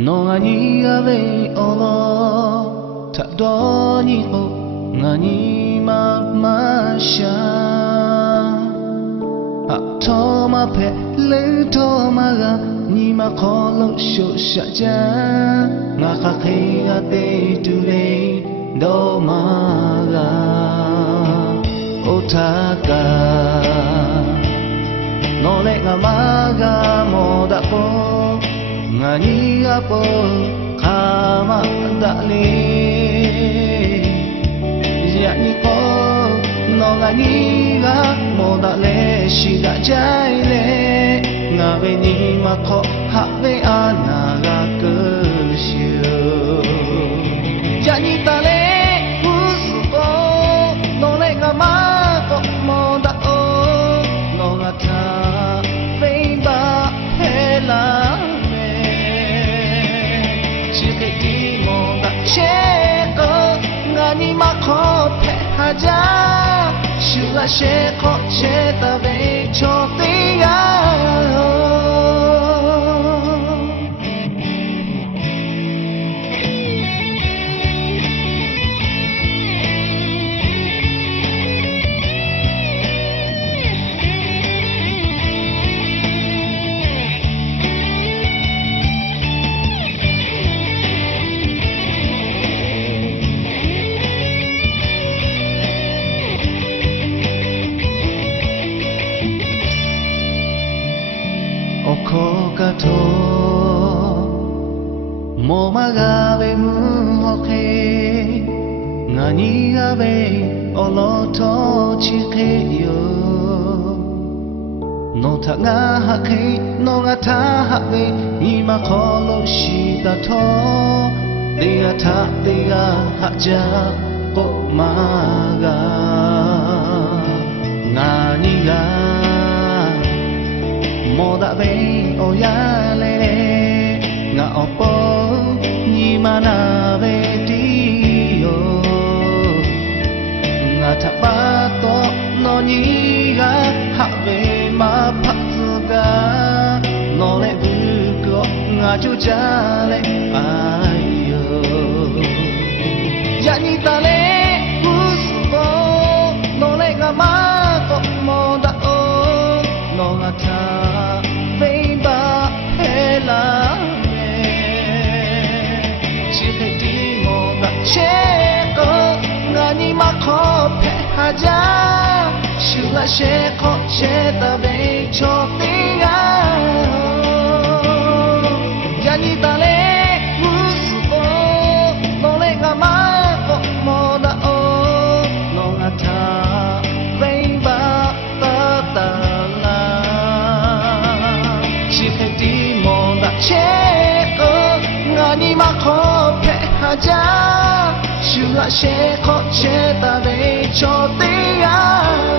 너아니 아베 어로 타도니 호 나니 마마샤 아토마페 레토마가 니마 콜로 쇼샤자 나카케가 데두레 도마가 오타가 너네가 마가 모다고 나니가 보 가만다리 야니고 너가 니가 모다래 시다자이래 나베니 마코 하베 아나가 끝이요 야니따래 우스고 너네가 마고 모다오 너가 다 페이바 헬라 하자 슈라 셰코 셰다베 초대야 오코가토 모마가베 무호케 나니가베 올로토 치케요 노타가 하케 노가타 하베 이마 콜로시다토 데야타 데야 하자 꼬마가 나니가 모다베 오야레 나 오뽀 니마나베 디요 나 타바토 너니가 하베 마파스가 너네 불고 나 주자레 아요 야니따레 우스고 너네가 마고 모다오 너가 다 하자 슈라 셰코 셰다베 초대야 야니따레 무스고 너네가 마고 모다오 너가 다 베이바 따따라 시페디 모다 셰코 나니 마코 페하자 슈라 셰코 셰다베 초대야